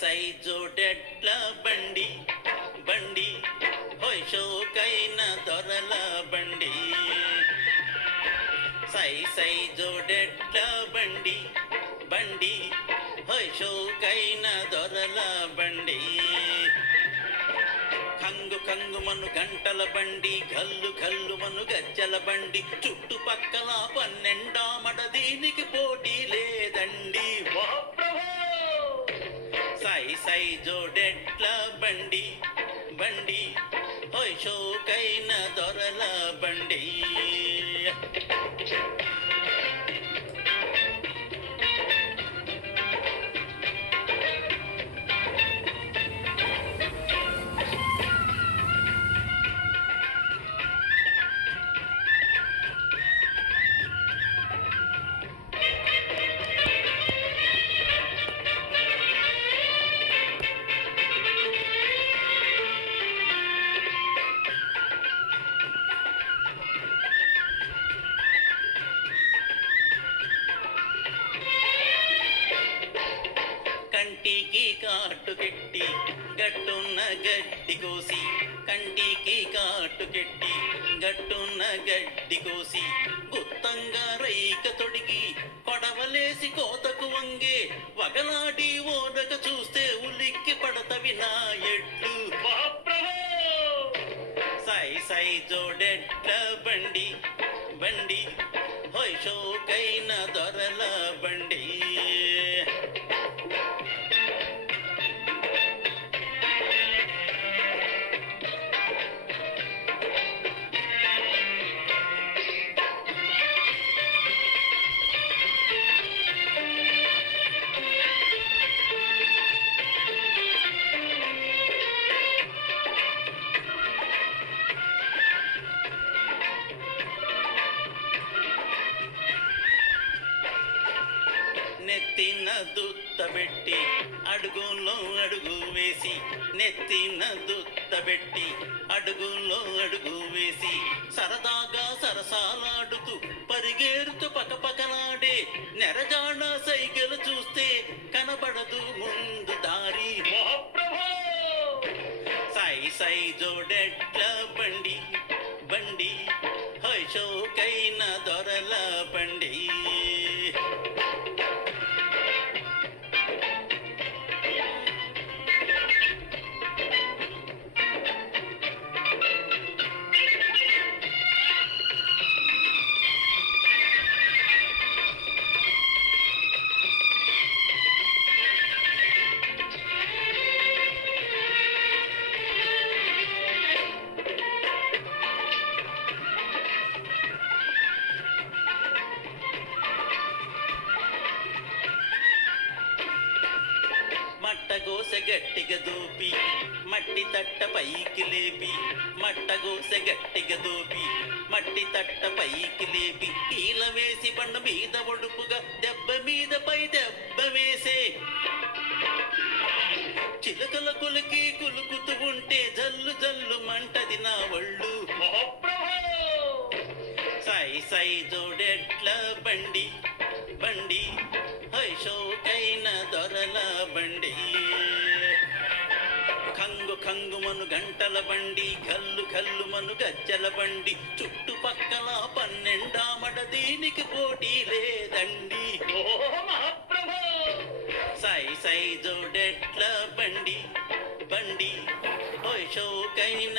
సై జోడెట్ల బండి బండి హోయ్ షోకైన దొరల బండి సై జోడెట్ల బండి బండి హోయ్ షోకైన దొరల బండి కంగు కంగుమను గంటల బండి గల్లు గల్లుమను గజ్జల బండి చుట్టుపక్కల పన్నెండామడ దీనికి పోటీ లేదండి. సై జోడెట్ల బండి బండి హోయ్ షోకైన దొరల బండి కంటికి కాటుకెట్టి గట్టున్న గడ్డి కోసి కంటికి కాటుకెట్టి గట్టున్న గడ్డి కోసి గుత్తంగా రైక తొడిగి కొడవలేసి కోతకు వంగే వగలాడి ఓడక చూస్తే ఉలిక్కి పడతవి నా ఎడ్లు. సై జోడెట్ల బండి బండి హోయ్ షోకైన దొరల బండి నెత్తిన దుత్తబెట్టి అడుగులో అడుగు వేసి నెత్తిన దుత్తబెట్టి అడుగులో అడుగు వేసి సరదాగా సరసాలాడుతూ పరిగేరుతూ పకపకలాడే నెరజాడ సైగలు చూస్తే కనబడదు ముందు దారి. సై జోడెట్ల బండి బండి హోయ్ షోకైన దొరల బండి మట్టగోసె గట్టిగా దూపి మట్టి తట్ట పైకి లేపి మట్టగోసె గట్టిగా దూపి మట్టి తట్ట పైకి లేపి కీల వేసి బండ మీద ఒడుపుగా దెబ్బ మీద పై దెబ్బ వేసే చిలకల కొలికి కులుకుతూ ఉంటే జల్లు జల్లు మంటది నా ఒళ్ళు. సై జోడెట్ల బండి బండి హోయ్ షోకైన దొరల బండి కంగు కంగుమను గంటల బండి గల్లు గల్లుమను గజ్జల బండి చుట్టుపక్కల పన్నెండామడ దీనికి పోటీ లేదండి. సై జోడెట్ల బండి బండి హోయ్ షోకైన